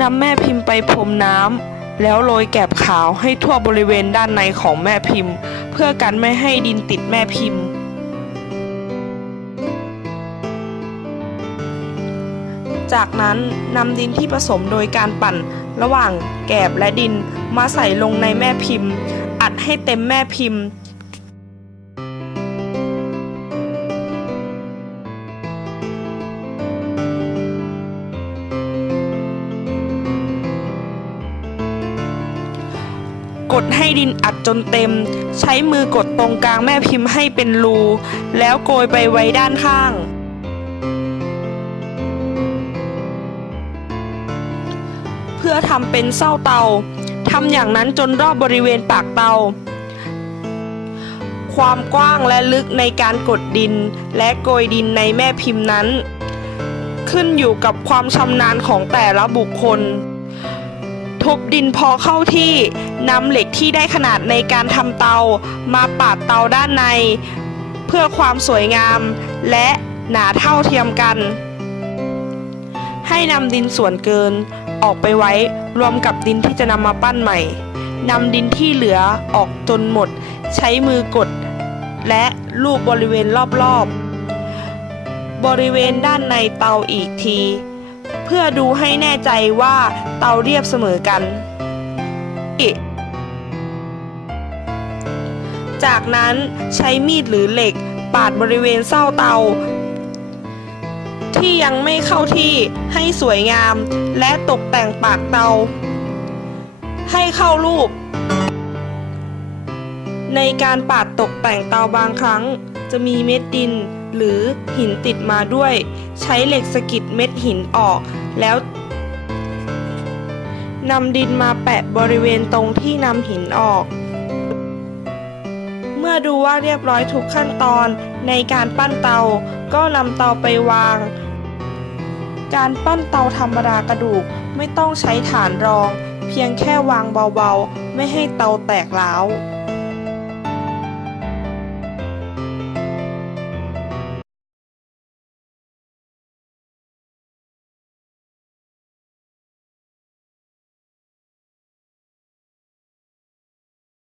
นำแม่พิมพ์ไปพรมน้ำแล้วโรยแกบขาวให้ทั่วบริเวณด้านในของแม่พิมพ์ เพื่อกันไม่ให้ดินติดแม่พิมพ์ จากนั้นนำดินที่ผสมโดยการปั่นระหว่างแกบและดินมาใส่ลงในแม่พิมพ์ อัดให้เต็มแม่พิมพ์ ดให้ดินอัดจนเต็ม ใช้มือกดตรงกลางแม่พิมพ์ให้เป็นรู แล้วโกยไปไว้ด้านข้าง เพื่อทำเป็นเส้าเตาทำอย่างนั้นจนรอบบริเวณปากเตา ความกว้างและลึกในการกดดิน และโกยดินในแม่พิมพ์นั้น ขึ้นอยู่กับความชำนาญของแต่ละบุคคล ทุบดินพอเข้าที่นำเหล็กที่ได้ขนาดในการทำเตา มาปาดเตาด้านใน เพื่อความสวยงาม และหนาเท่าเทียมกัน ให้นำดินส่วนเกินออกไปไว้รวมกับดินที่จะนำมาปั้นใหม่นำดินที่เหลือออกจนหมด ใช้มือกด และลูบบริเวณรอบๆบริเวณด้านในเตาอีกที เพื่อดูให้แน่ใจว่าเตาเรียบเสมอกัน จากนั้นใช้มีดหรือเหล็กปาดบริเวณเส้าเตา ที่ยังไม่เข้าที่ให้สวยงามและตกแต่งปากเตา ให้เข้ารูป ในการปาดตกแต่งเตาบางครั้ง จะมีเม็ดดิน หรือหินติดมาด้วย ใช้เหล็กสะกิดเม็ดหินออก แล้วนำดินมาแปะบริเวณตรงที่นำหินออก เมื่อดูว่าเรียบร้อยทุกขั้นตอนในการปั้นเตา ก็นำเตาไปวาง การปั้นเตาธรรมดากระดูกไม่ต้องใช้ฐานรอง เพียงแค่วางเบาๆ ไม่ให้เตาแตกร้าว